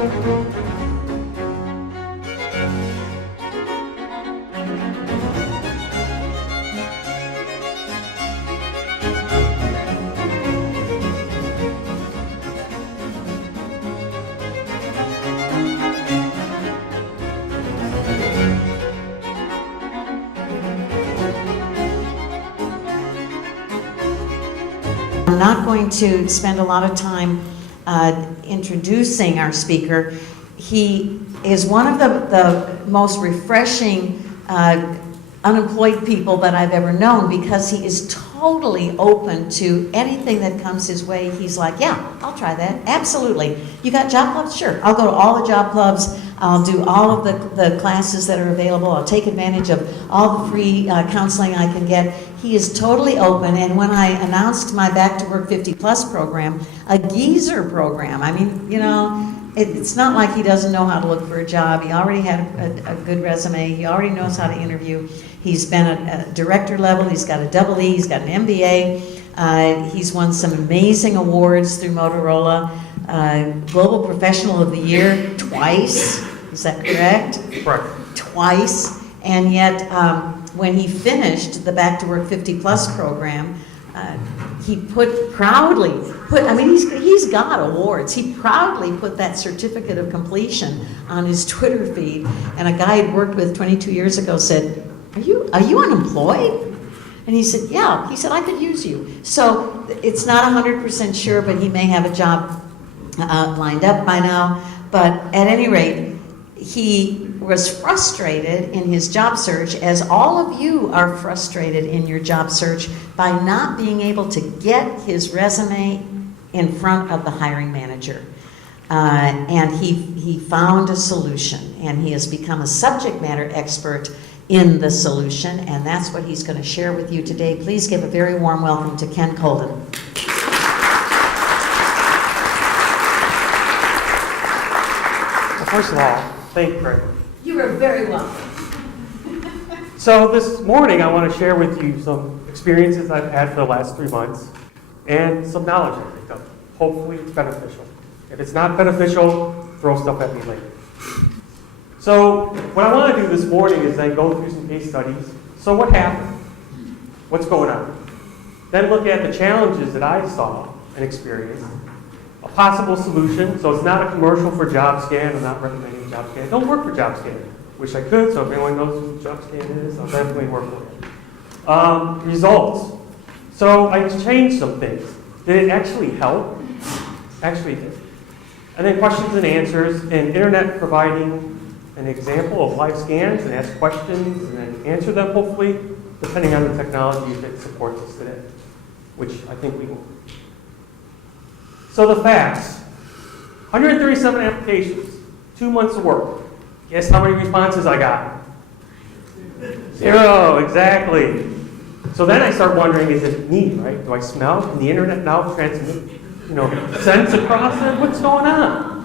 I'm not going to spend a lot of time introducing our speaker. He is one of the most refreshing unemployed people that I've ever known, because he is totally open to anything that comes his way. He's like, yeah, I'll try that, absolutely. You got job clubs? Sure, I'll go to all the job clubs. I'll do all of the classes that are available. I'll take advantage of all the free counseling I can get. He is totally open, and when I announced my Back to Work 50 Plus program, a geezer program, I mean, you know, it's not like he doesn't know how to look for a job. He already had a good resume. He already knows how to interview. He's been at a director level. He's got a double E. He's got an MBA. He's won some amazing awards through Motorola. Global Professional of the Year twice. Is that correct? Correct. Twice. And yet, when he finished the Back to Work 50 Plus program, he proudly put, I mean, he's got awards. He proudly put that certificate of completion on his Twitter feed. And a guy he'd worked with 22 years ago said, are you unemployed? And he said, yeah. He said, I could use you. So it's not 100% sure, but he may have a job lined up by now. But at any rate, he was frustrated in his job search, as all of you are frustrated in your job search, by not being able to get his resume in front of the hiring manager. And he found a solution, and he has become a subject matter expert in the solution, and that's what he's going to share with you today. Please give a very warm welcome to Ken Koldan. Well, first of all, thank you, Craig. You are very welcome. So this morning I want to share with you some experiences I've had for the last 3 months and some knowledge I picked up. Hopefully it's beneficial. If it's not beneficial, throw stuff at me later. So what I want to do this morning is then go through some case studies. So what happened? What's going on? Then look at the challenges that I saw and experienced. A possible solution. So it's not a commercial for JobScan. I'm not recommending JobScan. Don't work for JobScan. Wish I could, so if anyone knows who JobScan is, I'll definitely work for it. Results. So I changed some things. Did it actually help? Actually it did. And then questions and answers, and internet providing an example of live scans and ask questions and then answer them, hopefully, depending on the technology if it supports us today, which I think we will. So the facts. 137 applications, 2 months of work. Guess how many responses I got? 0, exactly. So then I start wondering, is it me, right? Do I smell? Can the internet now transmit, sense across it? What's going on?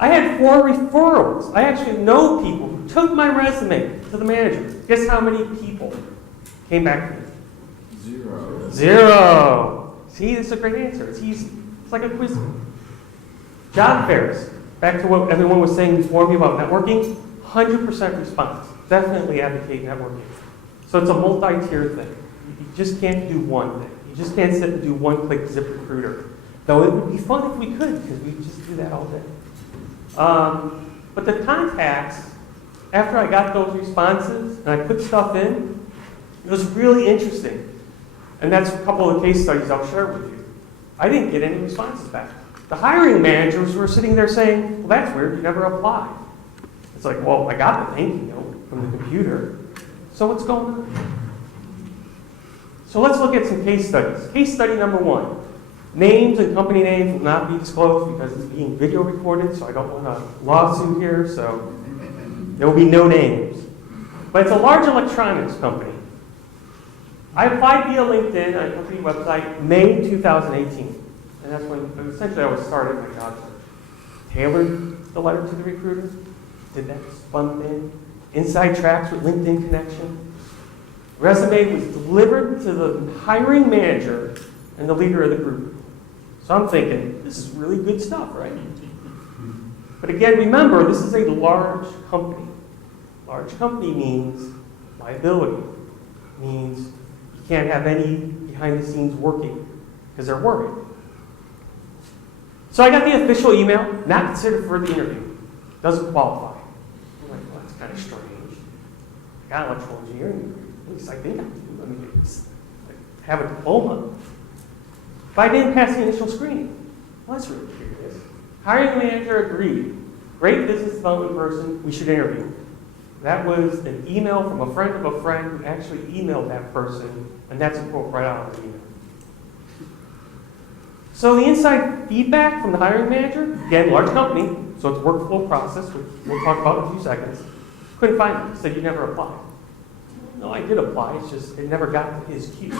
I had 4 referrals. I actually know people who took my resume to the manager. Guess how many people came back to me? 0. See, this is a great answer. It's easy. It's like a quiz. Job fairs. Back to what everyone was saying before me about networking. 100% response. Definitely advocate networking. So it's a multi-tier thing. You just can't do one thing. You just can't sit and do one-click ZipRecruiter. Though it would be fun if we could, because we just do that all day. But the contacts, after I got those responses and I put stuff in, it was really interesting. And that's a couple of case studies I'll share with you. I didn't get any responses back. The hiring managers were sitting there saying, well, that's weird, you never applied. It's like, well, I got the thank you note from the computer. So what's going on? So let's look at some case studies. Case study number 1. Names and company names will not be disclosed because it's being video recorded, so I don't want a lawsuit here, so there will be no names. But it's a large electronics company. I applied via LinkedIn on a company website May 2018. And that's when, essentially, I was starting my job search. Tailored the letter to the recruiter, did that fun thing. Inside tracks with LinkedIn connection. Resume was delivered to the hiring manager and the leader of the group. So I'm thinking, this is really good stuff, right? But again, remember, this is a large company. Large company means liability. Means you can't have any behind the scenes working because they're worried. So I got the official email, not considered for the interview. Doesn't qualify. I'm like, well, that's kind of strange. I got electrical engineering degree. At least I think I do. I mean, I have a diploma. But I didn't pass the initial screening. Well, that's really curious. Hiring manager agreed. Great business development person, we should interview him. That was an email from a friend of a friend who actually emailed that person, and that's a quote right out of the email. So the inside feedback from the hiring manager, again, large company, so it's a workflow process, which we'll talk about in a few seconds. Couldn't find it. Said you never applied. No, I did apply. It's just it never got to his queue.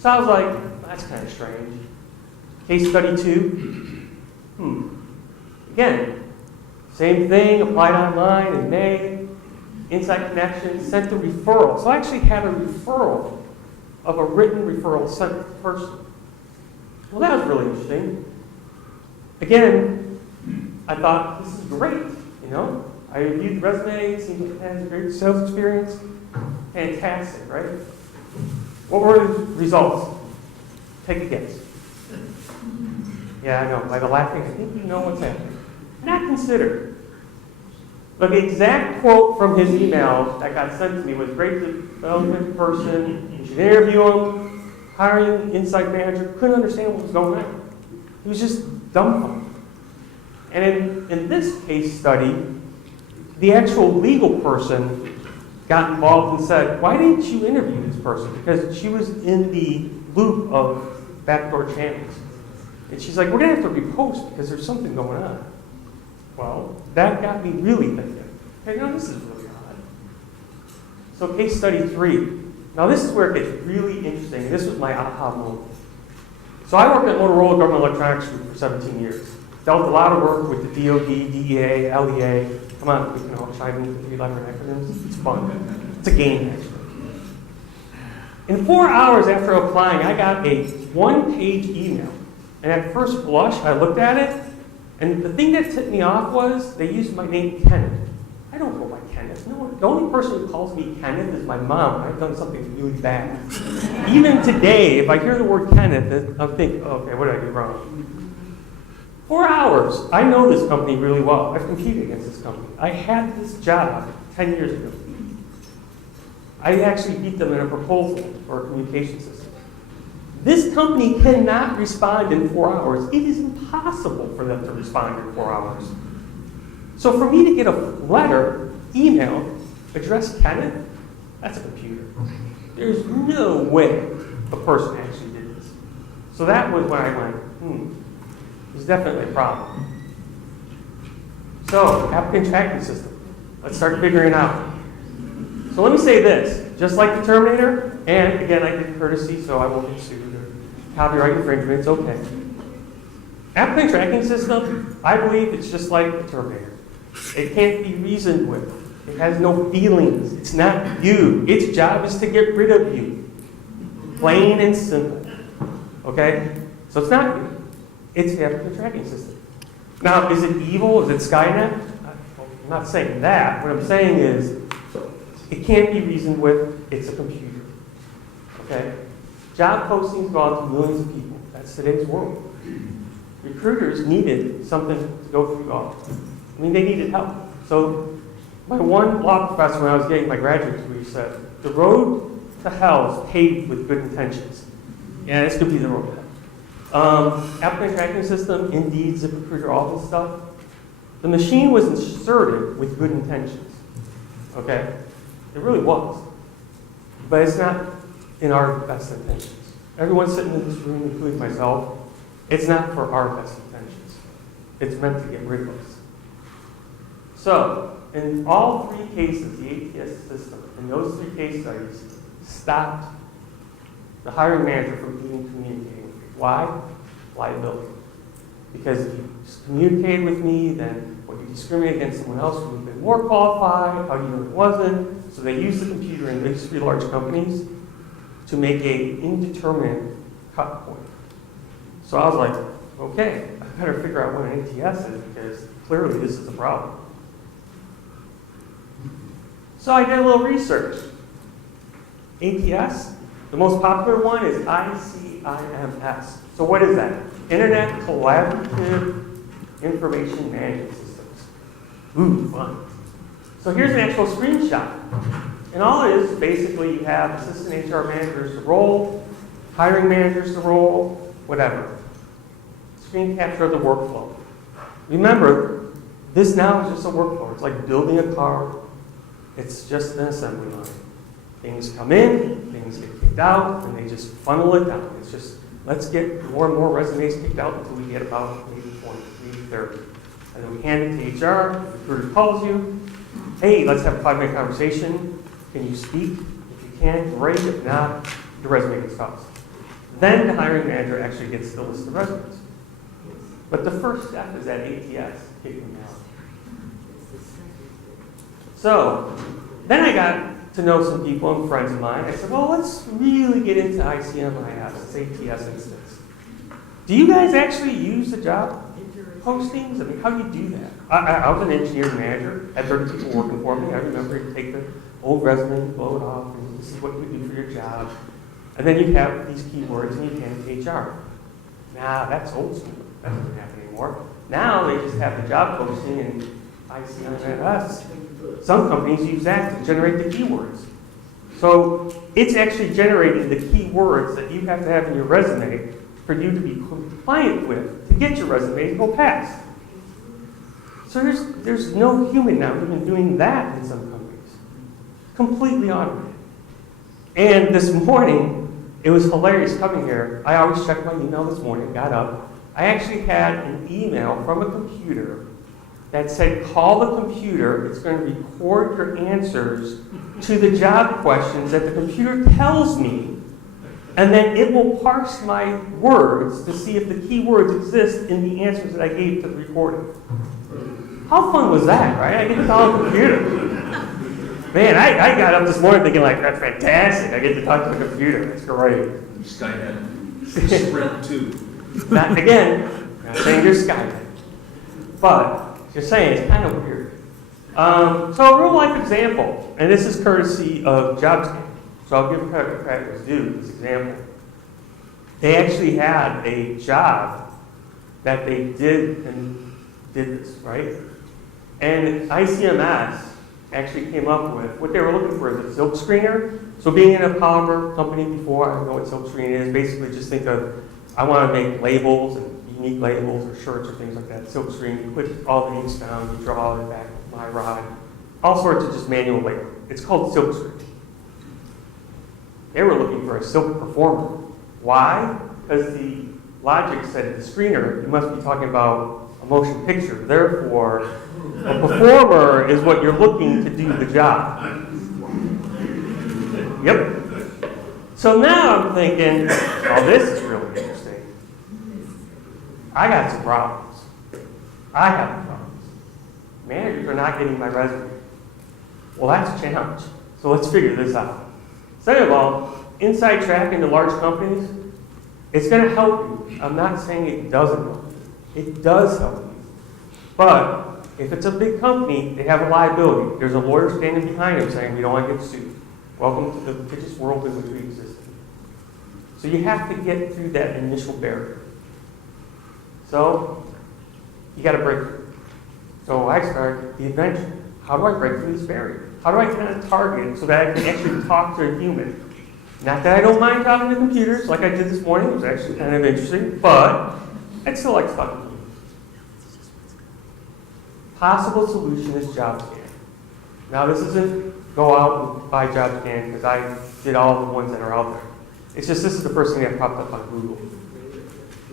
So I was like, that's kind of strange. Case study 2. Again, same thing. Applied online in May. Inside connection. Sent the referral. So I actually had a referral of a written referral sent to the person. Well, that was really interesting. Again, I thought, this is great, you know? I reviewed the resume, seemed like it has a great sales experience. Fantastic, right? What were the results? Take a guess. Yeah, I know. By the laughing, I think you know what's happening. Not considered. But the exact quote from his email that got sent to me was, great development person, you should interview him. Hiring inside manager, couldn't understand what was going on. He was just dumbfounded. And in this case study, the actual legal person got involved and said, why didn't you interview this person? Because she was in the loop of backdoor channels. And she's like, we're going to have to repost because there's something going on. Well, that got me really thinking, okay, now this is really odd. So case study 3. Now this is where it gets really interesting. This was my aha moment. So I worked at Motorola Government Electronics Group for 17 years. Dealt a lot of work with the DOD, DEA, LEA. Come on, we can all chime in with 3 letter acronyms. It's fun. It's a game, actually. In 4 hours after applying, I got a 1-page email. And at first blush, I looked at it, and the thing that tipped me off was they used my name, Kenneth. I don't go by Kenneth. No, the only person who calls me Kenneth is my mom. I've done something really bad. Even today, if I hear the word Kenneth, I'll think, okay, what did I do wrong? 4 hours. I know this company really well. I've competed against this company. I had this job 10 years ago. I actually beat them in a proposal for a communication system. This company cannot respond in 4 hours. It is impossible for them to respond in 4 hours. So for me to get a letter, email, addressed Kenneth, that's a computer. There's no way a person actually did this. So that was when I went, there's definitely a problem. So, applicant tracking system. Let's start figuring it out. So let me say this, just like the Terminator, and again, I did courtesy, so I won't get sued or copyright infringement, it's okay. Applicant tracking system, I believe it's just like the Terminator. It can't be reasoned with. It has no feelings. It's not you. Its job is to get rid of you. Plain and simple. Okay? So it's not you. It's the applicant tracking system. Now, is it evil? Is it Skynet? I'm not saying that. What I'm saying is, it can't be reasoned with. It's a computer. Okay? Job postings go out to millions of people. That's today's world. Recruiters needed something to go through all. I mean, they needed help. So my one law professor, when I was getting my graduate degree, said, the road to hell is paved with good intentions. Yeah, this could be the road to hell. Applicant tracking system, Indeed, ZipRecruiter, all this stuff. The machine was inserted with good intentions. Okay? It really was. But it's not in our best intentions. Everyone sitting in this room, including myself, it's not for our best intentions. It's meant to get rid of us. So, in all 3 cases, the ATS system, in those 3 case studies, stopped the hiring manager from even communicating. Why? Liability. Because if you communicated with me, then when you discriminate against someone else who would have been more qualified, how do you know it wasn't? So they use the computer in these 3 large companies to make an indeterminate cut point. So I was like, okay, better figure out what an ATS is because clearly this is a problem. So I did a little research. ATS, the most popular one is ICIMS. So what is that? Internet Collaborative Information Management Systems. Ooh, fun. So here's an actual screenshot. And all it is, basically you have assistant HR managers to role, hiring managers to role, whatever. Screen capture of the workflow. Remember, this now is just a workflow. It's like building a car. It's just an assembly line. Things come in, things get kicked out, and they just funnel it down. It's just, let's get more and more resumes kicked out until we get about maybe 20, maybe 30. And then we hand it to HR, the recruiter calls you, hey, let's have a 5-minute conversation. Can you speak? If you can, great. If not, your resume gets tossed. Then the hiring manager actually gets the list of resumes. But the first step is that ATS kicking them out. So then I got to know some people and friends of mine. I said, well, let's really get into ICMIS, this ATS instance. Do you guys actually use the job postings? I mean, how do you do that? I was an engineering manager, had 30 people working for me. I remember you take the old resume, blow it off, and see what you do for your job. And then you have these keywords and you hand it to HR. Nah, that's old school. That doesn't happen anymore. Now they just have the job posting and ICMIS. Some companies use that to generate the keywords. So it's actually generating the keywords that you have to have in your resume for you to be compliant with to get your resume to go past. So there's no human now even doing that in some companies. Completely automated. And this morning, it was hilarious coming here. I always check my email this morning, got up. I actually had an email from a computer that said, call the computer, it's going to record your answers to the job questions that the computer tells me, and then it will parse my words to see if the keywords exist in the answers that I gave to the recording. How fun was that, right? I get to call a computer. Man, I got up this morning thinking like, that's fantastic. I get to talk to the computer. That's great. Skynet. Sprint 2. Not saying you're Skynet. But just saying, it's kind of weird. So a real life example, and this is courtesy of JobScan. So I'll give credit where credit is due, this example. They actually had a job that they did this, right? And ICMS actually came up with, what they were looking for is a silk screener. So being in a polymer company before, I know what silk screening is. Basically just think of, I want to make labels and unique labels or shirts or things like that. Silk screen, you put all the inks down, you draw it back with my rod. All sorts of just manual labor. It's called silk screen. They were looking for a silk performer. Why? Because the logic said the screener, you must be talking about a motion picture. Therefore, a performer is what you're looking to do the job. Yep. So now I'm thinking, oh, this is really interesting. I got some problems. I have problems. Managers are not getting my resume. Well, that's a challenge. So let's figure this out. Second of all, inside track into large companies, it's going to help you. I'm not saying it doesn't help you. It does help you. But if it's a big company, they have a liability. There's a lawyer standing behind them saying, we don't want to get sued. Welcome to the litigious world in which we exist. So you have to get through that initial barrier. So you got to break through. So I started the adventure. How do I break through this barrier? How do I kind of target so that I can actually talk to a human? Not that I don't mind talking to computers like I did this morning. It was actually kind of interesting, but I'd still like to talk to humans. Possible solution is JobScan. Now this isn't go out and buy JobScan because I did all the ones that are out there. It's just this is the first thing that popped up on Google.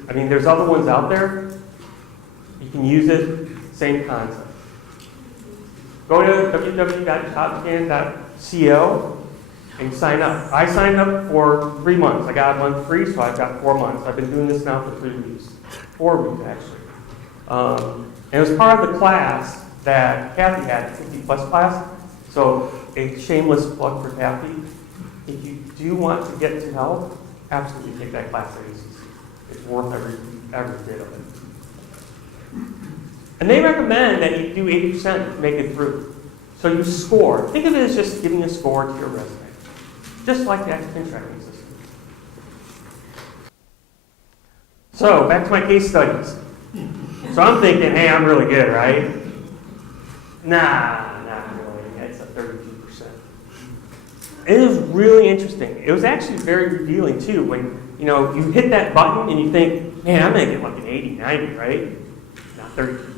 I mean, there's other ones out there. You can use it, same concept. Go to www.jobscan.co and sign up. I signed up for 3 months. I got a month free, so I've got 4 months. I've been doing this now for 3 weeks. 4 weeks, actually. And it was part of the class that Kathy had, 50 plus class. So a shameless plug for Kathy. If you do want to get some help, absolutely take that class at ACC. It's worth every bit of it. And they recommend that you do 80% to make it through. So you score. Think of it as just giving a score to your resume. Just like the applicant tracking system. So, back to my case studies. So I'm thinking, hey, I'm really good, right? Nah, not really. It's a 32%. It was really interesting. It was actually very revealing, too, when you hit that button and you think, man, I'm going to get like an 80, 90, right? Not 30.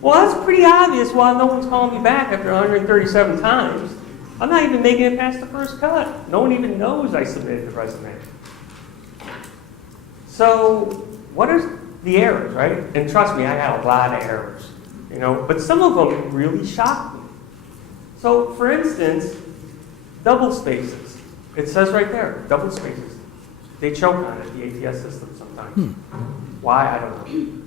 Well, that's pretty obvious why no one's calling me back after 137 times. I'm not even making it past the first cut. No one even knows I submitted the resume. So, what are the errors, right? And trust me, I had a lot of errors, but some of them really shocked me. So, for instance, double spaces. It says right there, double spaces. They choke on it, the ATS system sometimes. Why? I don't know.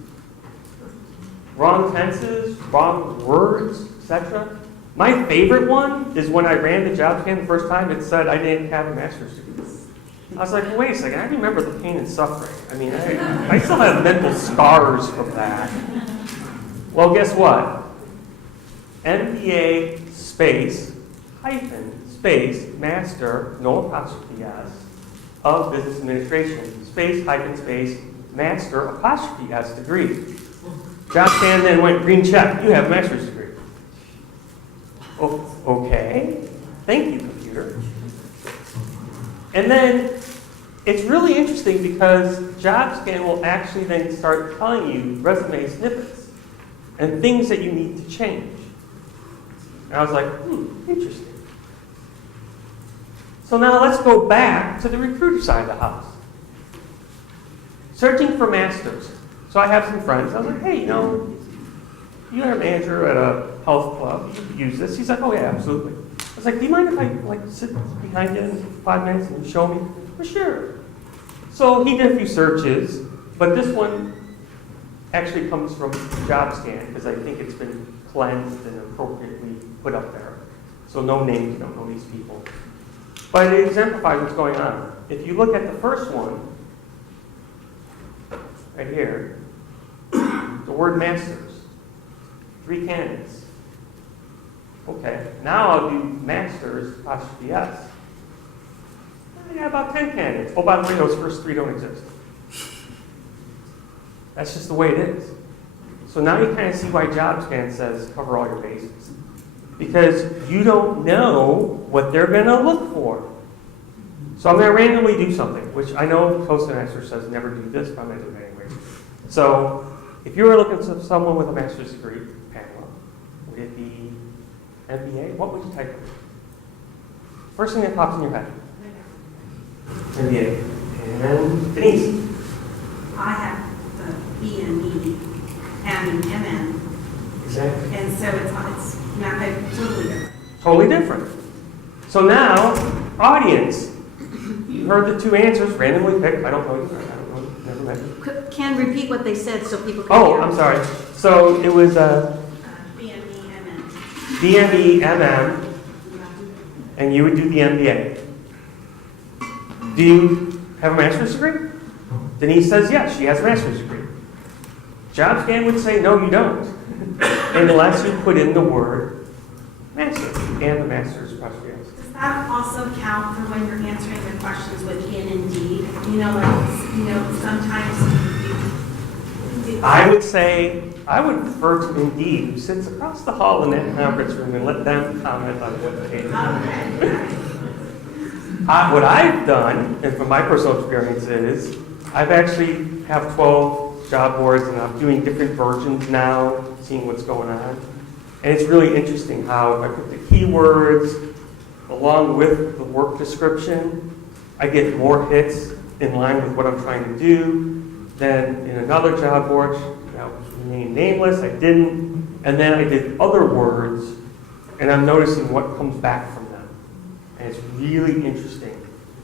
Wrong tenses, wrong words, etc. My favorite one is when I ran the job scan the first time, it said I didn't have a master's degree. I was like, well, wait a second, I remember the pain and suffering. I mean, I still have mental scars from that. Well, guess what? MBA space, hyphen, space, master, no apostrophe S, of business administration, space, hyphen, space, master, apostrophe S degree. Job scan then went green check. You have a master's degree. Oh, okay. Thank you, computer. And then it's really interesting because JobScan will actually then start telling you resume snippets and things that you need to change. And I was like, interesting. So now let's go back to the recruiter side of the house. Searching for masters. So I have some friends. I was like, hey, you are a manager at a health club. You could use this. He's like, oh yeah, absolutely. I was like, do you mind if I sit behind you in 5 minutes and show me? Well, sure. So he did a few searches, but this one actually comes from JobScan because I think it's been cleansed and appropriately put up there. So no names, you don't know these people. But it exemplifies what's going on. If you look at the first one, right here, the word masters, 3 candidates. Okay, now I'll do masters, apostrophe S. I got about 10 candidates. Oh, by the way, those first 3 don't exist. That's just the way it is. So now you kind of see why JobScan says cover all your bases. Because you don't know what they're going to look for. So I'm going to randomly do something, which I know Toastmaster says never do this, but I'm going to do it anyway. So if you were looking for someone with a master's degree, Pamela, would it be MBA? What would you type in? First thing that pops in your head. MBA. And Denise. I have the BME and MN. Exactly. And so it's not totally different. Totally different. So now, audience. You heard the 2 answers, randomly picked. I don't know you. I don't know. Never met you. Can repeat what they said so people can Oh, hear. I'm sorry. So it was BME, MN. DME, MM, and you would do the MBA. Do you have a master's degree? Denise says yes, she has a master's degree. JobScan would say no, you don't, unless you put in the word master and the master's apostrophe S. Does that also count for when you're answering the questions with in Indeed? Sometimes I would say, I would refer to Indeed, who sits across the hall in that conference room, and let them comment on what they what I've done, and from my personal experience is, I've actually have 12 job boards, and I'm doing different versions now, seeing what's going on. And it's really interesting how if I put the keywords along with the work description, I get more hits in line with what I'm trying to do than in another job board that was named nameless. I didn't. And then I did other words, and I'm noticing what comes back from them. And it's really interesting.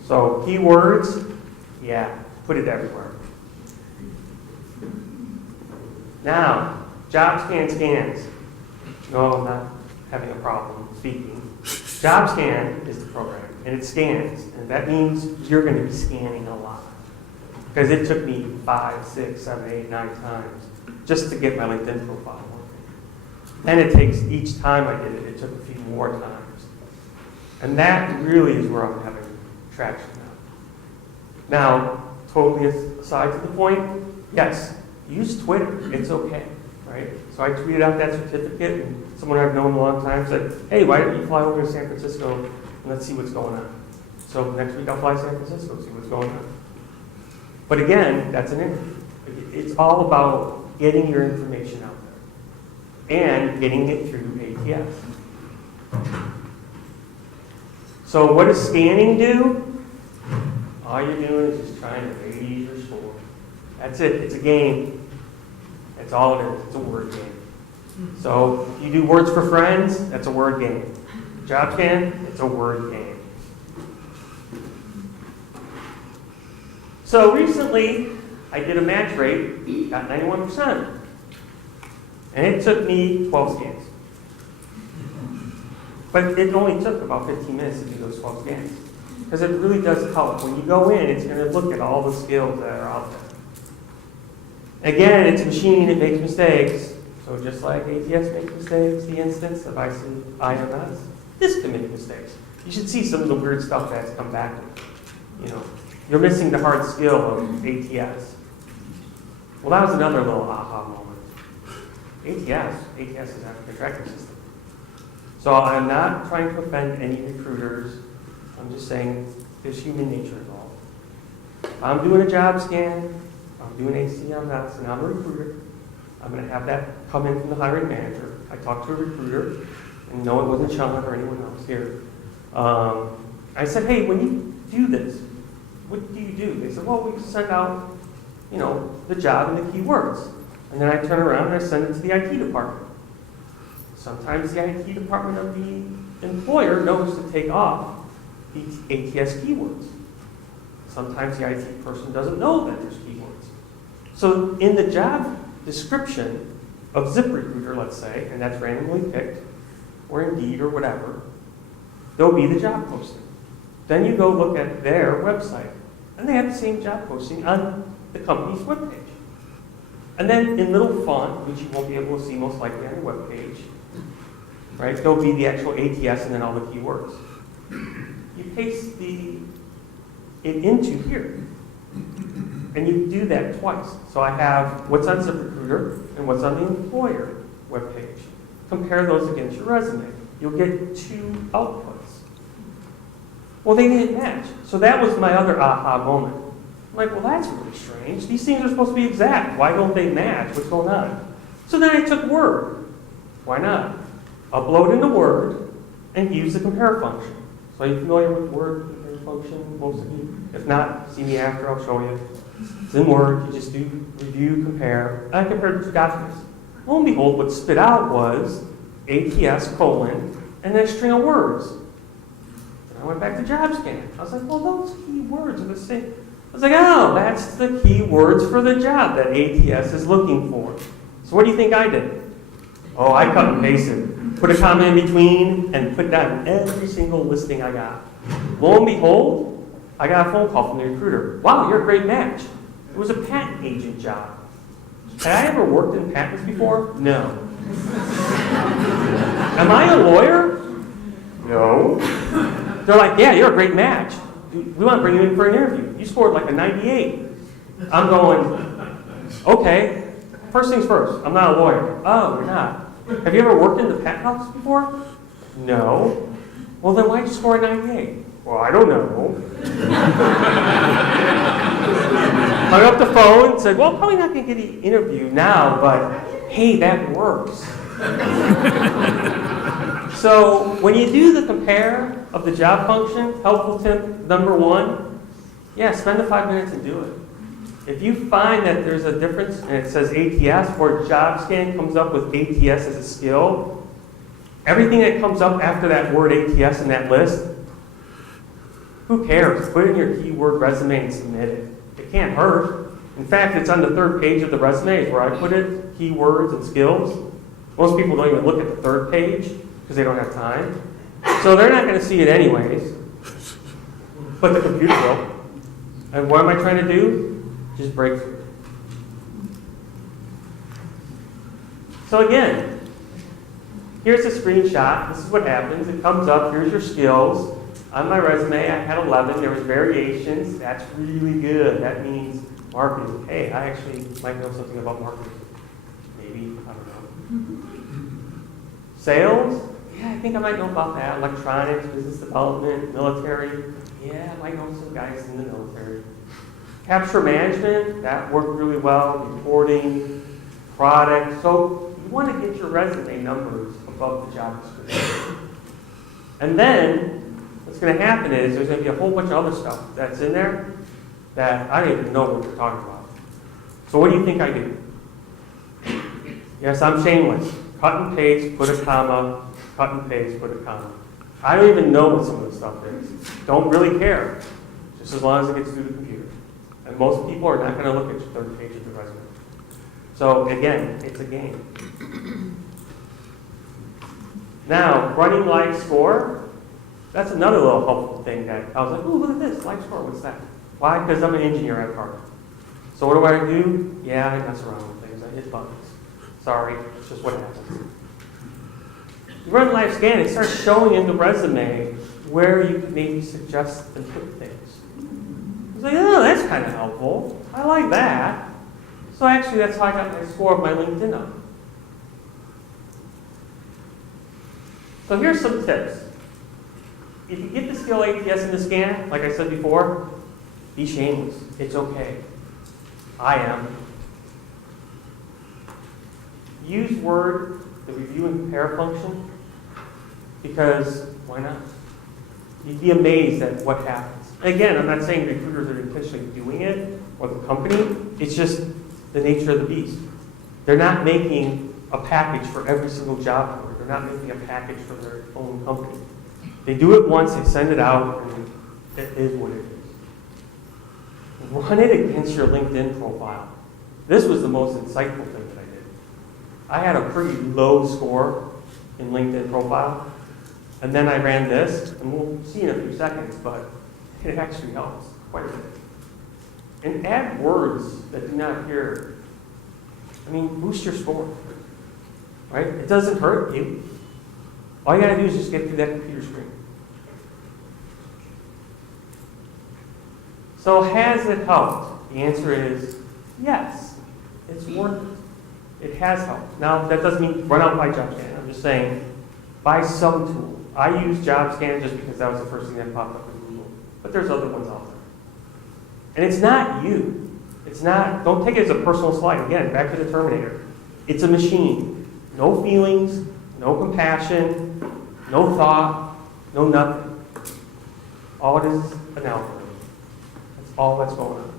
So keywords, yeah, put it everywhere. Now, JobScan scans. No, I'm not having a problem speaking. JobScan is the program, and it scans. And that means you're going to be scanning a lot. Because it took me 5, 6, 7, 8, 9 times just to get my LinkedIn profile working. And it takes, each time I did it, it took a few more times. And that really is where I'm having traction now. Now, totally aside to the point, yes, use Twitter, it's okay, right? So I tweeted out that certificate, and someone I've known a long time said, hey, why don't you fly over to San Francisco and let's see what's going on. So next week I'll fly to San Francisco, see what's going on. But again, that's an interview. It's all about getting your information out there and getting it through ATS. So what does scanning do? All you're doing is just trying to raise your score. That's it. It's a game. That's all it is. It's a word game. So if you do words for friends, that's a word game. Job scan, it's a word game. So recently, I did a match rate, got 91%. And it took me 12 scans. But it only took about 15 minutes to do those 12 scans. Because it really does help. When you go in, it's going to look at all the skills that are out there. Again, it's a machine, it makes mistakes. So just like ATS makes mistakes, the instance of IMS, this can make mistakes. You should see some of the weird stuff that's come back with. You know, you're missing the hard skill of ATS. Well, that was another little aha moment. ATS is African tracking system. So I'm not trying to offend any recruiters. I'm just saying there's human nature involved. If I'm doing a job scan, I'm doing ACMS, and I'm a recruiter, I'm going to have that come in from the hiring manager. I talked to a recruiter, and no, it wasn't Sean or anyone else here. I said, hey, when you do this, what do you do? They said, well, we send out, you know, the job and the keywords. And then I turn around and I send it to the IT department. Sometimes the IT department of the employer knows to take off the ATS keywords. Sometimes the IT person doesn't know that there's keywords. So in the job description of ZipRecruiter, let's say, and that's randomly picked, or Indeed or whatever, there'll be the job posting. Then you go look at their website, and they have the same job posting on the company's webpage. And then in little font, which you won't be able to see most likely on your webpage, right, there'll be the actual ATS and then all the keywords. You paste it into here, and you do that twice. So I have what's on ZipRecruiter and what's on the employer webpage. Compare those against your resume. You'll get two outputs. Well, they didn't match. So that was my other aha moment. I'm like, well, that's really strange. These things are supposed to be exact. Why don't they match? What's going on? So then I took Word. Why not? Upload into Word and use the compare function. So are you familiar with Word compare function, most of you? If not, see me after, I'll show you. It's in Word. You just do review, compare. I compared the two documents. Lo and behold, what spit out was ATS : and then a string of words. I went back to job scan. I was like, well, those keywords are the same. I was like, oh, that's the keywords for the job that ATS is looking for. So what do you think I did? Oh, I cut and pasted. Put a comma in between and put that in every single listing I got. Lo and behold, I got a phone call from the recruiter. Wow, you're a great match. It was a patent agent job. Had I ever worked in patents before? No. Am I a lawyer? No. They're like, yeah, you're a great match. We want to bring you in for an interview. You scored like a 98. I'm going, okay, first things first, I'm not a lawyer. Oh, you're not. Have you ever worked in the patent office before? No. Well, then why'd you score a 98? Well, I don't know. Hung up the phone and said, well, probably not going to get an interview now, but hey, that works. So when you do the compare of the job function, helpful tip number one, yeah, spend the 5 minutes and do it. If you find that there's a difference and it says ATS or job scan comes up with ATS as a skill, everything that comes up after that word ATS in that list, who cares? Put it in your keyword resume and submit it. It can't hurt. In fact, it's on the third page of the resume is where I put it, keywords and skills. Most people don't even look at the third page because they don't have time. So they're not going to see it anyways. But the computer will. And what am I trying to do? Just break through. So again, here's a screenshot. This is what happens. It comes up. Here's your skills. On my resume, I had 11. There was variations. That's really good. That means marketing. Hey, I actually might know something about marketing. Maybe. I don't know. Sales? Yeah, I think I might know about that. Electronics, business development, military. Yeah, I might know some guys in the military. Capture management, that worked really well. Reporting, product. So you want to get your resume numbers above the job description. And then what's going to happen is there's going to be a whole bunch of other stuff that's in there that I don't even know what you're talking about. So what do you think I do? Yes, I'm shameless. Cut and paste, put a comma, cut and paste, put a comma. I don't even know what some of the stuff is. Don't really care, just as long as it gets through the computer. And most people are not going to look at your third page of the resume. So again, it's a game. Now, running live score, that's another little helpful thing that I was like, ooh, look at this, live score, what's that? Why? Because I'm an engineer at heart. So what do I do? Yeah, I mess around with things. I hit buttons. Sorry, it's just what happens. You run live scan, it starts showing in the resume where you can maybe suggest and put things. It's like, oh, that's kind of helpful. I like that. So actually, that's how I got my score of my LinkedIn up. So here's some tips. If you get the skill ATS in the scan, like I said before, be shameless. It's okay. I am. Use Word, the review and compare function, because why not? You'd be amazed at what happens. Again, I'm not saying recruiters are intentionally doing it, or the company. It's just the nature of the beast. They're not making a package for every single job board. They're not making a package for their own company. They do it once, they send it out, and it is what it is. Run it against your LinkedIn profile. This was the most insightful thing that I did. I had a pretty low score in LinkedIn profile, and then I ran this, and we'll see in a few seconds, but it actually helps quite a bit. And add words that do not appear. I mean, boost your score, right? It doesn't hurt you. All you gotta do is just get through that computer screen. So has it helped? The answer is yes. It's worth it. It has helped. Now, that doesn't mean run out and buy JobScan. I'm just saying buy some tool. I use JobScan just because that was the first thing that popped up in Google. But there's other ones out there. And it's not you. It's not, don't take it as a personal slight. Again, back to the Terminator. It's a machine. No feelings, no compassion, no thought, no nothing. All it is an algorithm. That's all that's going on.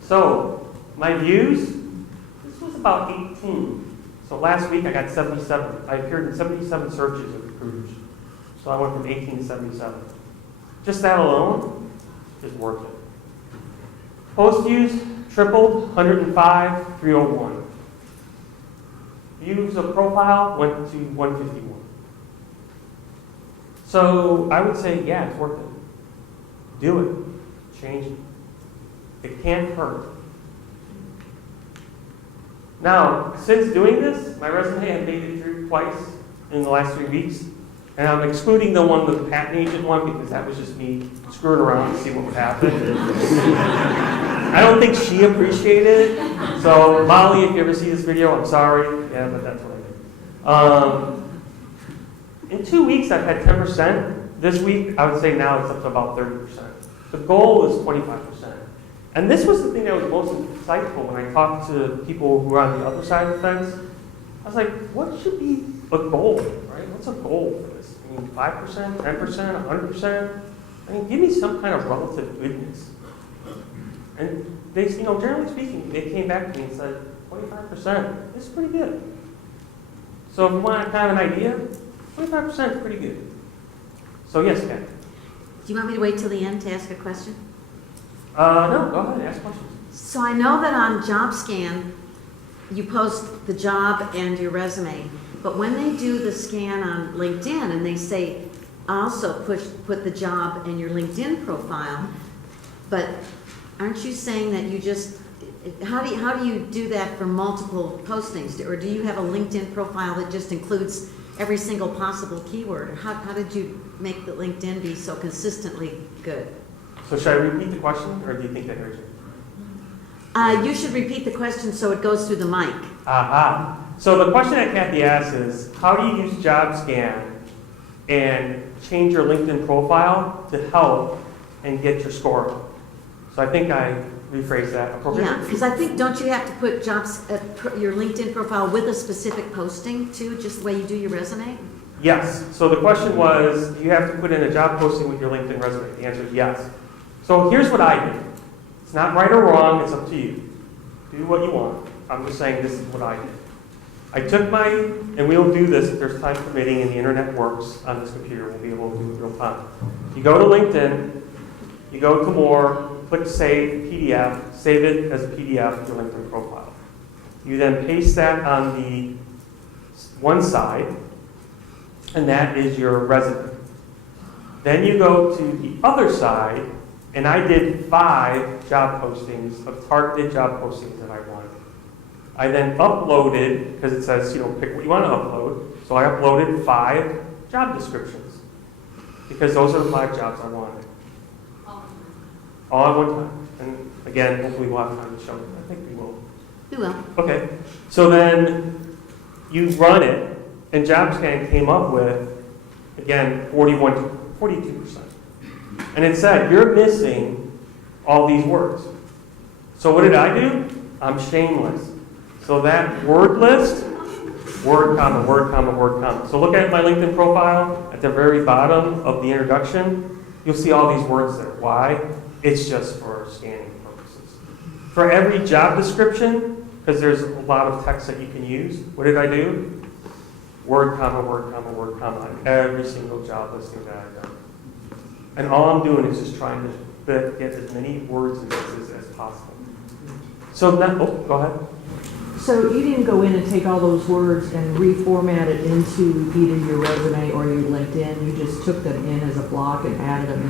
So, my views, this was about 18. So last week I got 77. I appeared in 77 searches of recruiters. So I went from 18 to 77. Just that alone is worth it. Post views tripled, 105, 301. Views of profile went to 151. So I would say, yeah, it's worth it. Do it. Change it. It can't hurt. Now, since doing this, my resume has made it through twice in the last 3 weeks. And I'm excluding the one with the patent agent one because that was just me screwing around to see what would happen. I don't think she appreciated it. So, Molly, if you ever see this video, I'm sorry. Yeah, but that's what I did. In 2 weeks, I've had 10%. This week, I would say now it's up to about 30%. The goal is 25%. And this was the thing that was most insightful when I talked to people who were on the other side of the fence. I was like, what should be a goal, right? What's a goal for this? I mean, 5%, 10%, 100%? I mean, give me some kind of relative goodness. And they, generally speaking, they came back to me and said, 25%, this is pretty good. So if you want kind of an idea, 25% is pretty good. So yes, Ken. Do you want me to wait till the end to ask a question? No, go ahead, ask questions. So I know that on JobScan, you post the job and your resume, but when they do the scan on LinkedIn and they say also put the job and your LinkedIn profile, but aren't you saying that you just how do you do that for multiple postings? Or do you have a LinkedIn profile that just includes every single possible keyword? Or how did you make the LinkedIn be so consistently good? So should I repeat the question, or do you think I heard you? You should repeat the question so it goes through the mic. Aha. So the question that Kathy asked is, how do you use JobScan and change your LinkedIn profile to help and get your score up? So I think I rephrased that appropriately. Yeah, because I think, don't you have to put your LinkedIn profile with a specific posting too, just the way you do your resume? Yes. So the question was, do you have to put in a job posting with your LinkedIn resume? The answer is yes. So here's what I did. It's not right or wrong, it's up to you. Do what you want. I'm just saying this is what I did. I took and we'll do this if there's time permitting and the internet works on this computer, we'll be able to do it real time. You go to LinkedIn, you go to more, click Save PDF, save it as a PDF to your LinkedIn profile. You then paste that on the one side, and that is your resume. Then you go to the other side, and I did 5 job postings of targeted job postings that I wanted. I then uploaded, because it says, pick what you want to upload. So I uploaded 5 job descriptions, because those are the 5 jobs I wanted. All at one time. And again, hopefully we'll have time to show them. I think we will. We will. Okay. So then you run it, and JobScan came up with, again, 42%. And it said, you're missing all these words. So what did I do? I'm shameless. So that word list, word, comma, word, comma, word, comma. So look at my LinkedIn profile. At the very bottom of the introduction, you'll see all these words there. Why? It's just for scanning purposes. For every job description, because there's a lot of text that you can use, what did I do? Word, comma, word, comma, word, comma, on every single job listing that I've done. And all I'm doing is just trying to get as many words and phrases as possible. So that, go ahead. So you didn't go in and take all those words and reformat it into either your resume or your LinkedIn. You just took them in as a block and added them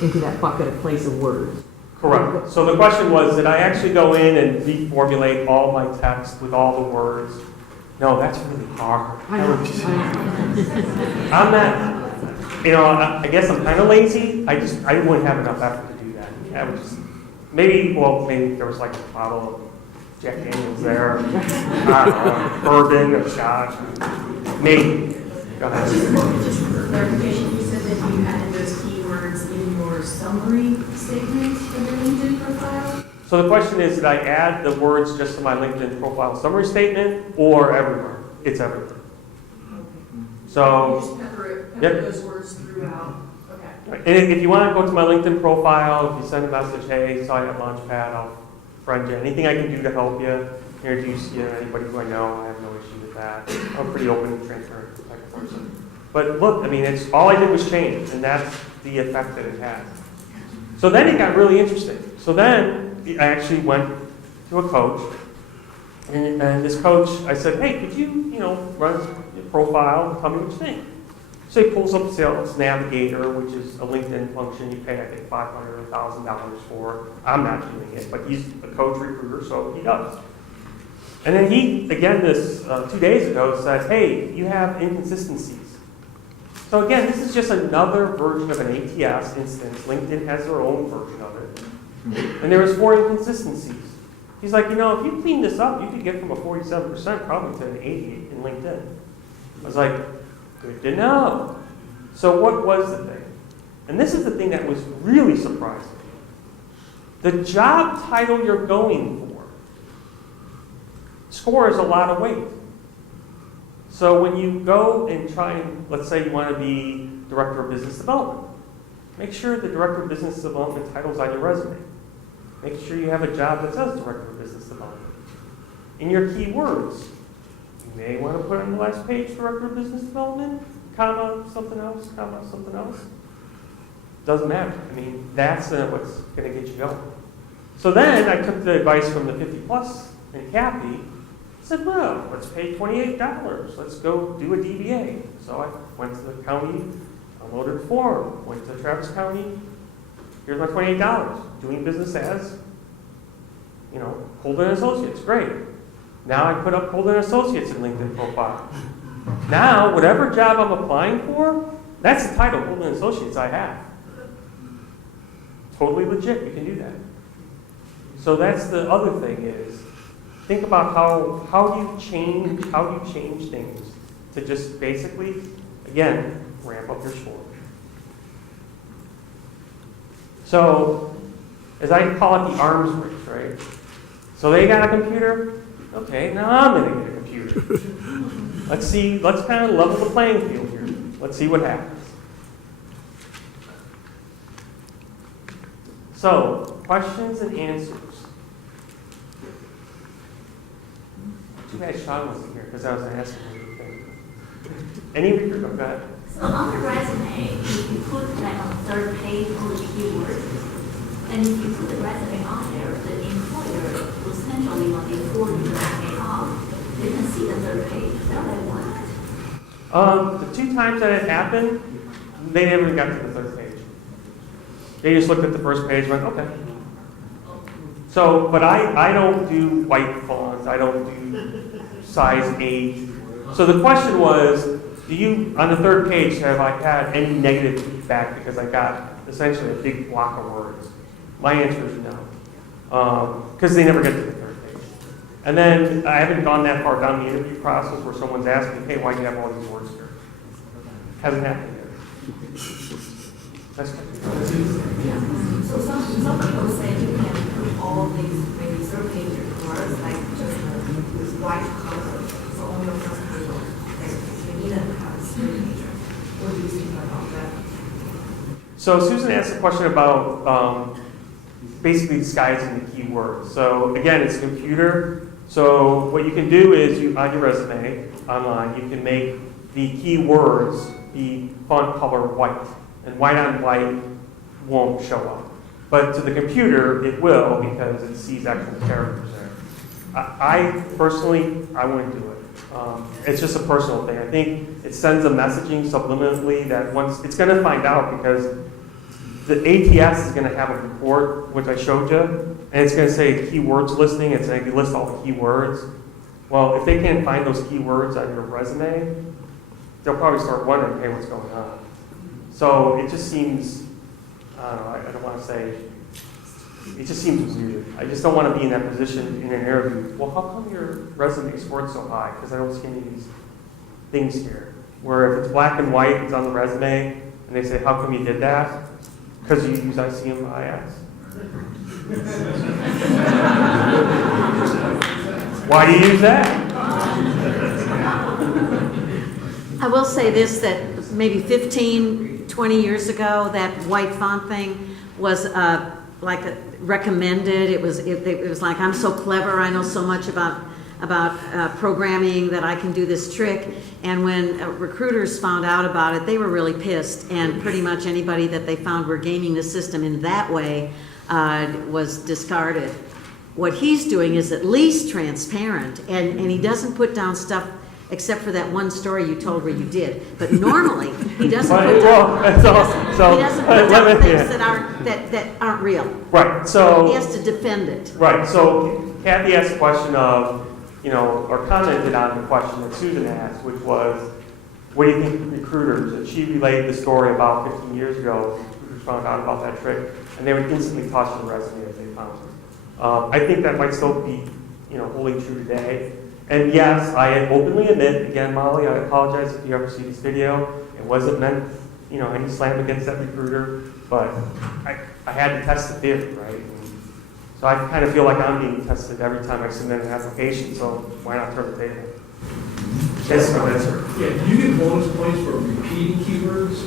into that bucket of place of words. Correct. So the question was, did I actually go in and reformulate all my text with all the words? No, that's really hard. I know. I'm not, I guess I'm kind of lazy. I wouldn't have enough effort to do that. I would just, maybe there was like a bottle of Jack Daniels there. I don't know, bourbon or scotch. Maybe. Go ahead. Just for clarification, you said that you added those keywords in your summary statement of your LinkedIn profile? So the question is, did I add the words just to my LinkedIn profile summary statement or everywhere? It's everywhere. Okay. So, You just pepper yep. those words throughout. Okay. And if you want to go to my LinkedIn profile, if you send a message, hey, saw you at Launchpad, I'll friend you. Anything I can do to help you, introduce you to anybody who I know, I have no issue with that. I'm a pretty open and transparent type of person. But look, it's all I did was change, and that's the effect that it had. So then it got really interesting. So then I actually went to a coach, and this coach, I said, hey, could you, run your profile and tell me what you think? So he pulls up Sales Navigator, which is a LinkedIn function you pay, I think, $500 or $1,000 for. I'm not doing it, but he's a coach recruiter, so he does. And then he, again, 2 days ago, said, hey, you have inconsistencies. So again, this is just another version of an ATS instance. LinkedIn has their own version of it. And there was 4 inconsistencies. He's like, if you clean this up, you could get from a 47% probably to an 88 in LinkedIn. I was like, good to know. So what was the thing? And this is the thing that was really surprising. The job title you're going for scores a lot of weight. So when you go and try and, let's say you want to be Director of Business Development, make sure the Director of Business Development title's on your resume. Make sure you have a job that says Director of Business Development. In your keywords, you may want to put on the last page Director of Business Development, comma, something else, comma, something else. Doesn't matter. That's what's going to get you going. So then I took the advice from the 50 Plus and Kathy. Said, well, let's pay $28. Let's go do a DBA. So I went to the county, downloaded a form, went to Travis County. Here's my $28. Doing business as Koldan Associates, great. Now I put up Koldan Associates in LinkedIn profile. Now, whatever job I'm applying for, that's the title, Koldan Associates, I have. Totally legit, you can do that. So that's the other thing is, think about how you change things to just basically, again, ramp up your score. So, as I call it, the arms race, right? So they got a computer. Okay, now I'm going to get a computer. Let's kind of level the playing field here. Let's see what happens. So, questions and answers. Too bad Sean wasn't here because I was asking him. Any recruiter, go ahead. So on the resume, if you put like on the third page all the keywords, and if you put the resume on there, the employer will essentially, when they forward your resume off, they can see the third page. They're like, what? The 2 times that it happened, they never got to the third page. They just looked at the first page and went, okay. So, but I don't do white fonts. I don't do size 8. So the question was, do you, on the third page, have I had any negative feedback because I got essentially a big block of words? My answer is no, because they never get to the third page. And then I haven't gone that far down the interview process where someone's asking, hey, why do you have all these words here? Hasn't happened yet. That's So some people say you can put all these maybe third page words like just with white color, so only on first page. Like you need a third page. What do you think about that? So Susan asked a question about basically disguising the keywords. So again, it's a computer. So what you can do is on your resume online, you can make the keywords the font color white. And white on white won't show up. But to the computer, it will because it sees actual characters there. I personally, I wouldn't do it. It's just a personal thing. I think it sends a messaging subliminally that once it's going to find out because the ATS is going to have a report, which I showed you, and it's going to say keywords listing. It's going to list all the keywords. Well, if they can't find those keywords on your resume, they'll probably start wondering, hey, what's going on? So it just seems, I don't know, I don't want to say, it just seems weird. I just don't want to be in that position in an interview. Well, how come your resume scored so high? Because I don't see any of these things here. Where if it's black and white, it's on the resume, and they say, how come you did that? Because you use ICMIS. Why do you use that? I will say this, that maybe 15, 20 years ago, that white font thing was recommended. It was like, I'm so clever, I know so much about programming that I can do this trick. And when recruiters found out about it, they were really pissed. And pretty much anybody that they found were gaming the system in that way was discarded. What he's doing is at least transparent, and he doesn't put down stuff except for that one story you told where you did. But normally, he doesn't put down, he doesn't put down things that aren't real. Right, so... He has to defend it. Right, so Kathy asked a question of, or commented on the question that Susan asked, which was, what do you think of recruiters? And she relayed the story about 15 years ago, recruiters found out about that trick, and they would instantly toss the resume if they found it. I think that might still be, holding true today. And yes, I openly admit, again, Molly, I apologize if you ever see this video. It wasn't meant, any slam against that recruiter, but I had to test the theory, right? And so I kind of feel like I'm being tested every time I submit an application, so why not turn the table? Yes, no answer. Yeah, do you get bonus points for repeating keywords?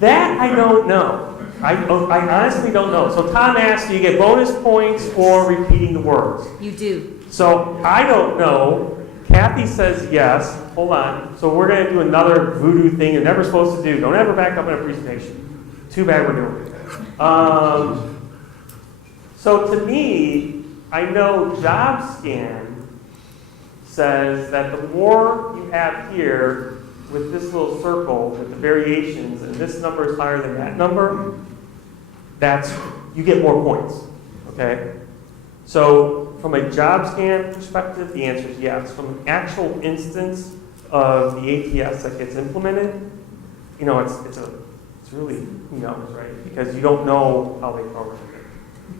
That I don't know. I honestly don't know. So Tom asked, do you get bonus points for repeating the words? You do. So I don't know. Kathy says yes. Hold on. So we're going to do another voodoo thing you're never supposed to do. Don't ever back up in a presentation. Too bad we're doing it. So to me, I know JobScan says that the more you have here with this little circle with the variations, and this number is higher than that number, you get more points. Okay? So from a job scan perspective, the answer is yes. From an actual instance of the ATS that gets implemented, it's really, who knows, right? Because you don't know how they program it.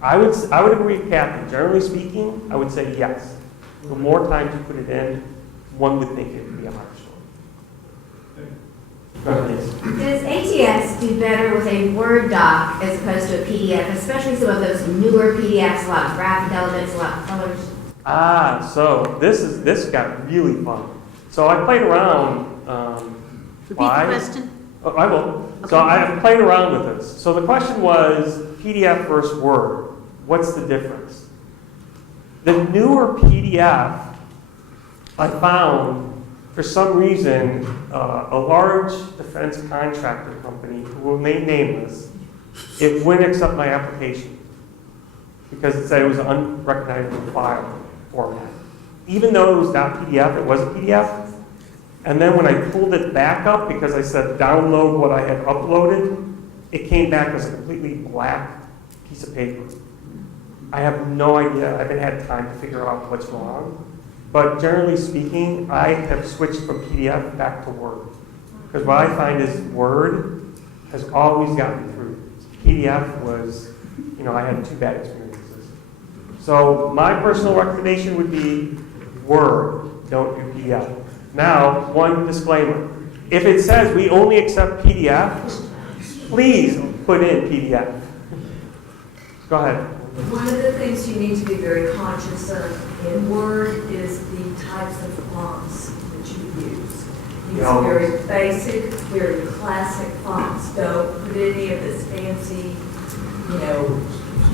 I would agree with Kathy. Generally speaking, I would say yes. The more times you put it in, one would think it would be a hard story. Go ahead, please. Does ATS do better with a Word doc as opposed to a PDF, especially some of those newer PDFs, a lot of graphic elements, a lot of colors? So this got really fun. So I played around. Repeat the why? question. Oh, I will. So I played around with this. So the question was PDF versus Word. What's the difference? The newer PDF, I found, for some reason, a large defense contractor company, who will remain nameless, it wouldn't accept my application because it said it was an unrecognizable file format. Even though it was not PDF, it was a PDF. And then when I pulled it back up, because I said download what I had uploaded, it came back as a completely black piece of paper. I have no idea. I haven't had time to figure out what's wrong. But generally speaking, I have switched from PDF back to Word. Because what I find is Word has always gotten me through. PDF was, I had 2 bad experiences. So my personal recommendation would be Word, don't do PDF. Now, one disclaimer. If it says we only accept PDF, please put in PDF. Go ahead. One of the things you need to be very conscious of in Word is the types of fonts that you use. Use very basic, very classic fonts. Don't put any of this fancy,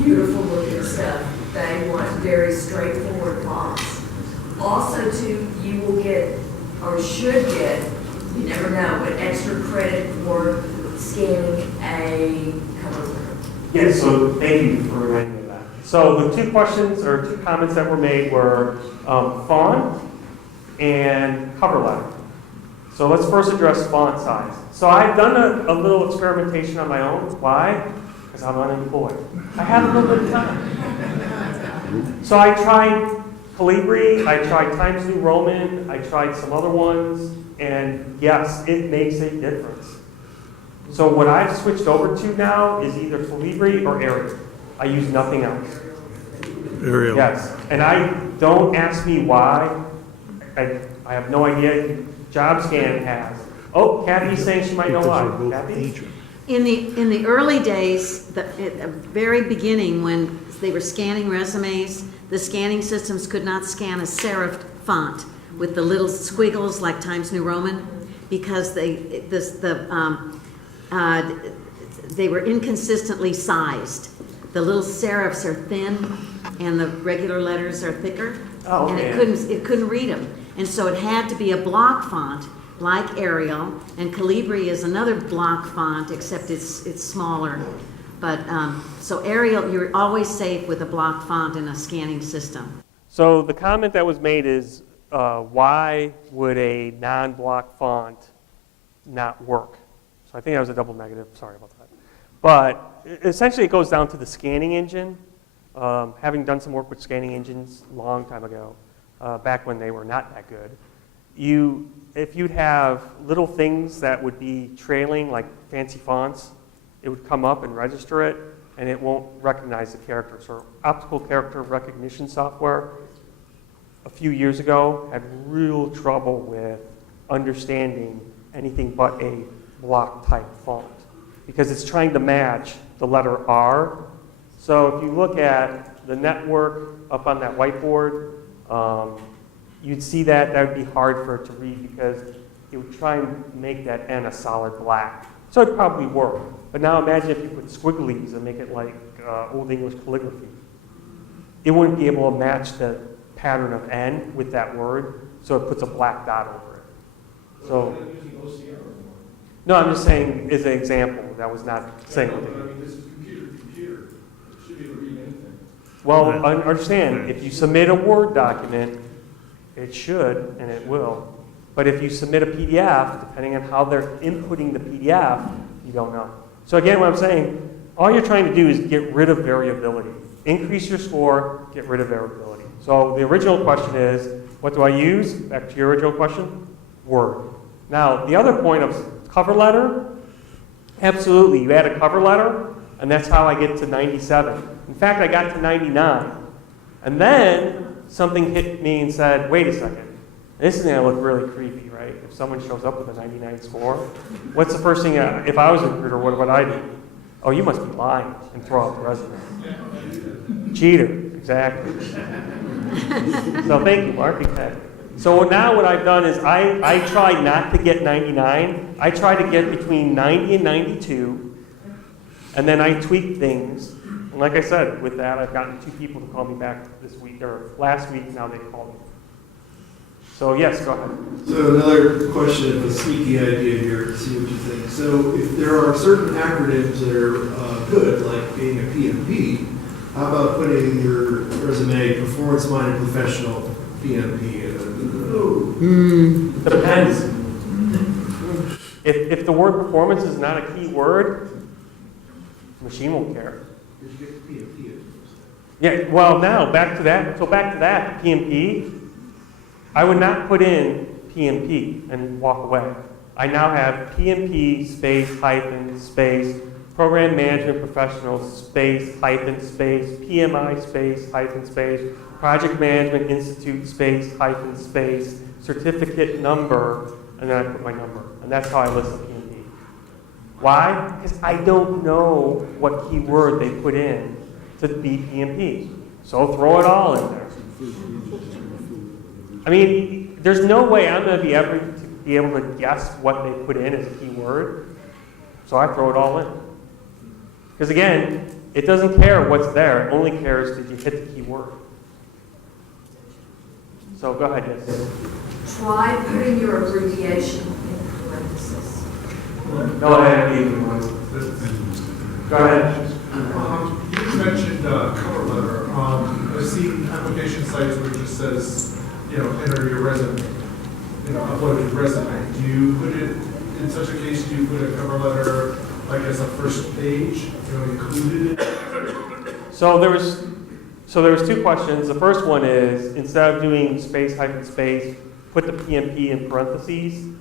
beautiful looking stuff. They want very straightforward fonts. Also, too, you will get, or should get, you never know, but extra credit for scanning a cover letter. Yes, so thank you for reminding me of that. So the 2 questions or 2 comments that were made were font and cover letter. So let's first address font size. So I've done a little experimentation on my own. Why? Because I'm unemployed. I have a little bit of time. So I tried Calibri, I tried Times New Roman, I tried some other ones, and yes, it makes a difference. So what I've switched over to now is either Calibri or Arial. I use nothing else. Arial. Yes, and don't ask me why. I have no idea. JobScan has. Oh, Kathy's saying she might know why. Kathy? In the early days, at the very beginning, when they were scanning resumes, the scanning systems could not scan a serif font with the little squiggles like Times New Roman because they were inconsistently sized. The little serifs are thin and the regular letters are thicker, Oh, and okay. it couldn't read them. And so it had to be a block font like Arial, and Calibri is another block font except it's smaller. But so Arial, you're always safe with a block font in a scanning system. So the comment that was made is, why would a non-block font not work? So I think that was a double negative. Sorry about that. But essentially, it goes down to the scanning engine. Having done some work with scanning engines a long time ago, back when they were not that good, if you'd have little things that would be trailing, like fancy fonts, it would come up and register it, and it won't recognize the character. So optical character recognition software, a few years ago, had real trouble with understanding anything but a block type font because it's trying to match the letter R. So if you look at the network up on that whiteboard, you'd see that would be hard for it to read because it would try and make that N a solid black. So it'd probably work. But now imagine if you put squigglies and make it like Old English calligraphy. It wouldn't be able to match the pattern of N with that word, so it puts a black dot over it. So, no, I'm just saying as an example. That was not saying But I anything. mean, this is computer. It should be able to read anything. Well, understand, if you submit a Word document, it should, and it will. But if you submit a PDF, depending on how they're inputting the PDF, you don't know. So again, what I'm saying, all you're trying to do is get rid of variability. Increase your score, get rid of variability. So the original question is, what do I use? Back to your original question, Word. Now, the other point of cover letter, absolutely, you add a cover letter, and that's how I get to 97. In fact, I got to 99. And then something hit me and said, wait a second, this is going to look really creepy, right? If someone shows up with a 99 score, what's the first thing, if I was a recruiter, what would I do? Oh, you must be lying, and throw out the resume. Cheater, exactly. So thank you, Mark. So now what I've done is I try not to get 99. I try to get between 90 and 92, and then I tweak things. And like I said, with that, I've gotten 2 people to call me back this week, or last week, now they called me. So yes, go ahead. So another question, a sneaky idea here, see what you think. So if there are certain acronyms that are good, like being a PMP, how about putting in your resume performance-minded professional PMP? Depends. If the word performance is not a key word, the machine won't care. Did you get PMP? Yeah, well, now, back to that, PMP, I would not put in PMP and walk away. I now have PMP space hyphen space program management professional space hyphen space PMI space hyphen space project management institute space hyphen space certificate number, and then I put my number. And that's how I list the PMP. Why? Because I don't know what keyword they put in to be PMP. So throw it all in there. I mean, there's no way I'm going to be able to guess what they put in as a keyword. So I throw it all in. Because again, it doesn't care what's there. It only cares did you hit the keyword. So go ahead, yes. Try putting your abbreviation in parentheses. Go ahead, Go ahead. You mentioned cover letter. I've seen application sites where it just says, enter your resume, upload your resume. Do you put it, in such a case, do you put a cover letter like as a first page, included it? So there was 2 questions. The first one is, instead of doing space hyphen space, put the PMP in parentheses.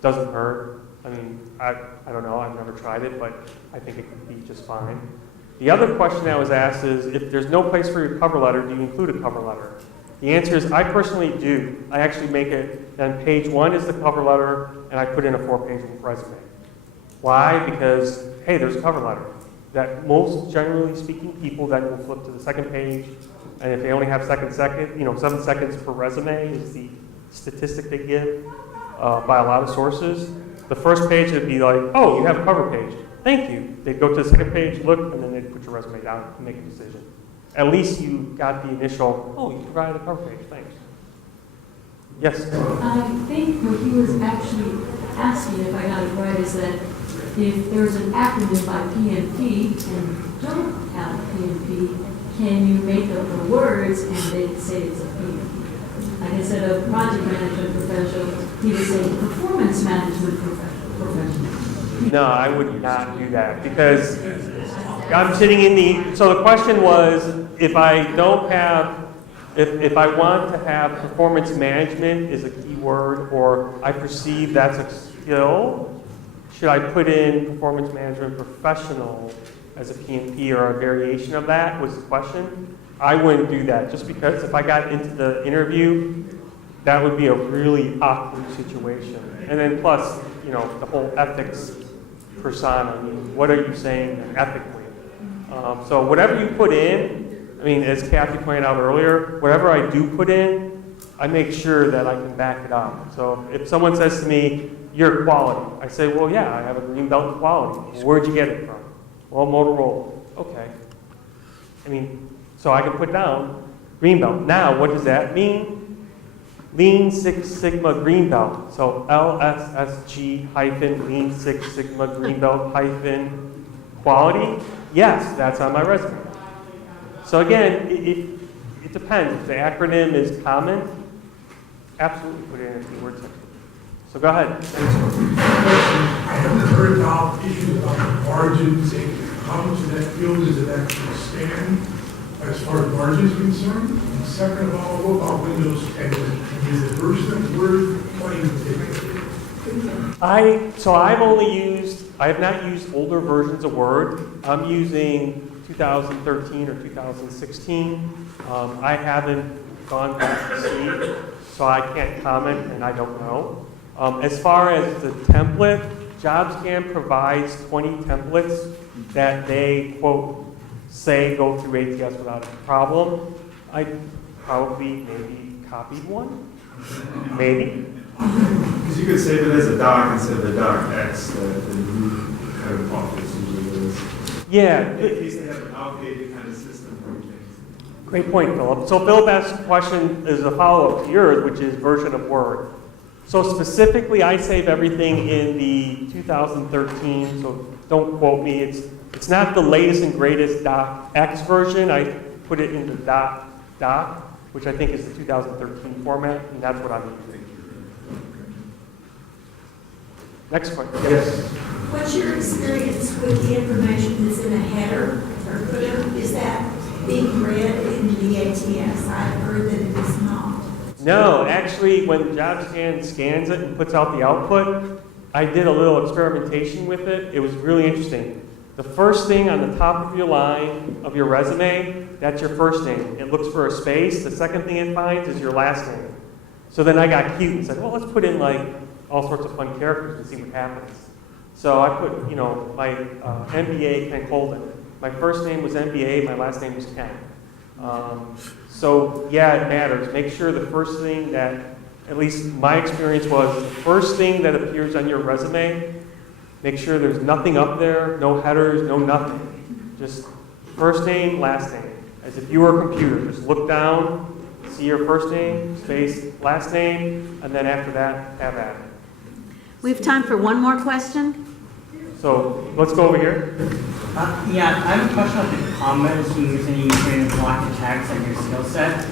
Doesn't hurt. I mean, I don't know, I've never tried it, but I think it could be just fine. The other question I was asked is, if there's no place for your cover letter, do you include a cover letter? The answer is, I personally do. I actually make it, then page 1 is the cover letter, and I put in a 4-page resume. Why? Because, hey, there's a cover letter. That most generally speaking people then will flip to the second page, and if they only have 7 seconds per resume is the statistic they give by a lot of sources. The first page would be like, oh, you have a cover page. Thank you. They'd go to the second page, look, and then they'd put your resume down and make a decision. At least you got the initial, oh, you provided a cover page, thanks. Yes? I think what he was actually asking, if I got it right, is that if there's an acronym by PMP and you don't have a PMP, can you make up the words and they say it's a PMP? Like instead of project management professional, he would say performance management professional. No, I would not do that because I'm sitting in so the question was, if I don't have, if I want to have performance management is a keyword or I perceive that's a skill, should I put in performance management professional as a PMP or a variation of that was the question. I wouldn't do that just because if I got into the interview, that would be a really awkward situation. And then plus, the whole ethics persona. I mean, what are you saying ethically? So whatever you put in, I mean, as Kathy pointed out earlier, whatever I do put in, I make sure that I can back it up. So if someone says to me, you're quality, I say, well, yeah, I have a green belt in quality. Well, where'd you get it from? Well, Motorola. Okay. I mean, so I can put down green belt. Now, what does that mean? Lean Six Sigma Green Belt. So LSSG hyphen Lean Six Sigma Green Belt hyphen quality. Yes, that's on my resume. So again, it depends. If the acronym is common, absolutely put it in a keyword section. So go ahead. I haven't heard about issues about margins and how much of that field does it actually stand? as far as margin is concerned? And second of all, what about Windows 10? Is it version of Word 20? I have not used older versions of Word. I'm using 2013 or 2016. I haven't gone back to see, so I can't comment and I don't know. As far as the template, JobScan provides 20 templates that they, quote, say go through ATS without a problem. I probably maybe copied one, maybe. Because you could save it as a doc instead of a docx that the new kind of office usually is. Yeah. At least they have an outdated kind of system for things. Great point, Philip. So Philip asked a question is a follow-up to yours, which is version of Word. So specifically, I save everything in the 2013, so don't quote me. It's not the latest and greatest docx version. I put it in the doc, which I think is the 2013 format, and that's what I'm using. Next question. Yes. What's your experience with the information that's in a header or footer? Is that being read in the ATS? I've heard that it is not. No, actually, when JobScan scans it and puts out the output, I did a little experimentation with it. It was really interesting. The first thing on the top of your line of your resume, that's your first name. It looks for a space. The second thing it finds is your last name. So then I got cute and said, well, let's put in like all sorts of fun characters and see what happens. So I put, my MBA, Ken Koldan. My first name was MBA, my last name was Ken. So yeah, it matters. Make sure the first thing that, at least my experience was, the first thing that appears on your resume, make sure there's nothing up there, no headers, no nothing. Just first name, last name. As if you were a computer. Just look down, see your first name, space, last name, and then after that, have at it. We have time for one more question. So let's go over here. Yeah, I have a question about the commas you use when you create a block of text and your skill set.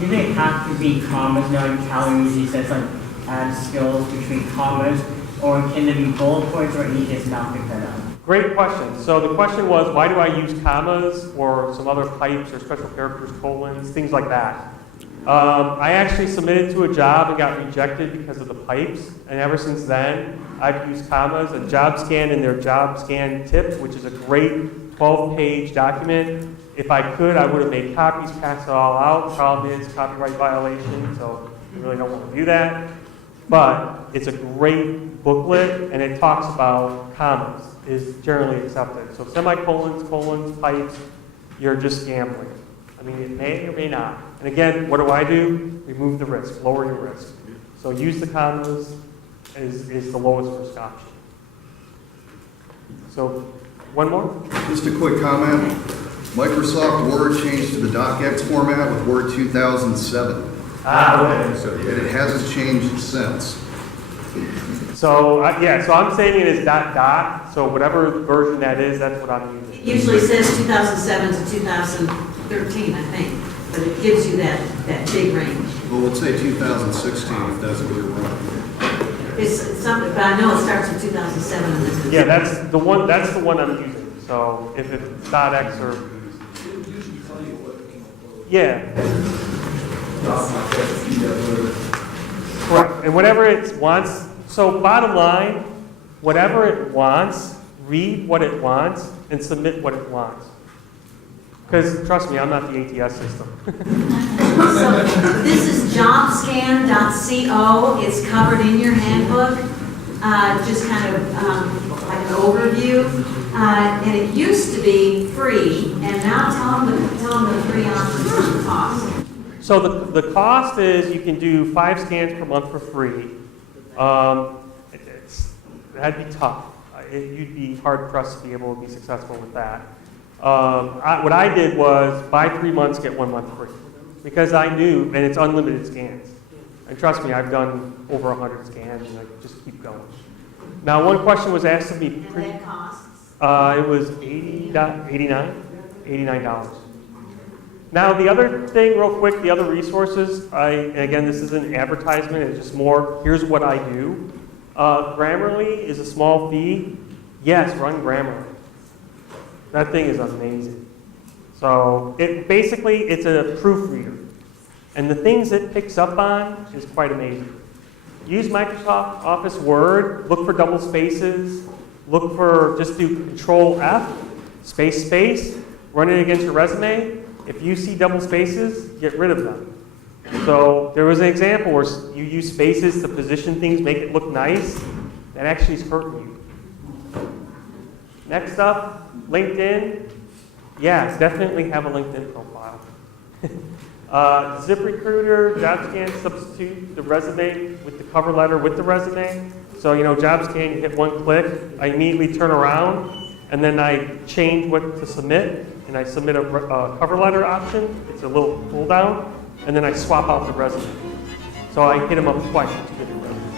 Do they have to be commas? Like Calvin usually says, like add skills between commas, or can there be bullet points, or you just not pick that up? Great question. So the question was, why do I use commas or some other pipes or special characters, colons, things like that? I actually submitted to a job and got rejected because of the pipes, and ever since then, I've used commas. A JobScan in their JobScan tip, which is a great 12-page document. If I could, I would have made copies, passed it all out. Problem is copyright violation, so I really don't want to do that. But it's a great booklet, and it talks about commas is generally accepted. So semicolons, colons, pipes, you're just gambling. I mean, it may or may not. And again, what do? Remove the risk, lower your risk. So use the commas is the lowest risk option. So one more? Just a quick comment. Microsoft Word changed to the docx format with Word 2007. Okay. And it hasn't changed since. So, so I'm saying it is dot. So whatever version that is, that's what I'm using. It usually says 2007 to 2013, I think, but it gives you that big range. Well, let's say 2016 if that's what you're running. It's something, but I know it starts in 2007. And this is Yeah, that's the one I'm using. So if it's .x or correct. And whatever it wants. So bottom line, whatever it wants, read what it wants and submit what it wants. Because trust me, I'm not the ATS system. So this is jobscan.co. It's covered in your handbook, just kind of like an overview. And it used to be free, and now tell them the free options and the cost. So the cost is you can do 5 scans per month for free. That'd be tough. You'd be hard pressed to be able to be successful with that. What I did was buy 3 months, get 1 month free. Because I knew, and it's unlimited scans. And trust me, I've done over 100 scans, and I just keep going. Now, one question was asked of me. And that costs? It was $89. Now, the other thing, real quick, the other resources, again, this isn't an advertisement, it's just more, here's what I do. Grammarly is a small fee. Yes, run Grammarly. That thing is amazing. So it's a proofreader. And the things it picks up on is quite amazing. Use Microsoft Office Word, look for double spaces, just do Control F, space, run it against your resume. If you see double spaces, get rid of them. So there was an example where you use spaces to position things, make it look nice. That actually is hurting you. Next up, LinkedIn. Yes, definitely have a LinkedIn profile. ZipRecruiter, JobScan substitute the resume with the cover letter with the resume. So, JobScan, you hit one click, I immediately turn around, and then I change what to submit, and I submit a cover letter option. It's a little pull down, and then I swap out the resume. So I hit them up twice to get the resume.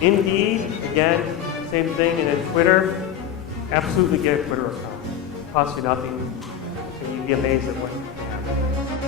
Indeed, again, same thing, and then Twitter, absolutely get a Twitter account. It costs you nothing, and you'd be amazed at what you can have.